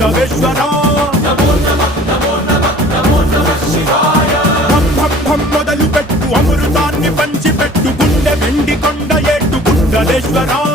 గుండవేశ్వర మొదలు పెట్టు అమృతాన్ని పంచిపెట్టు గుండె వెండి కొండ ఏట్టు గుండలేశ్వర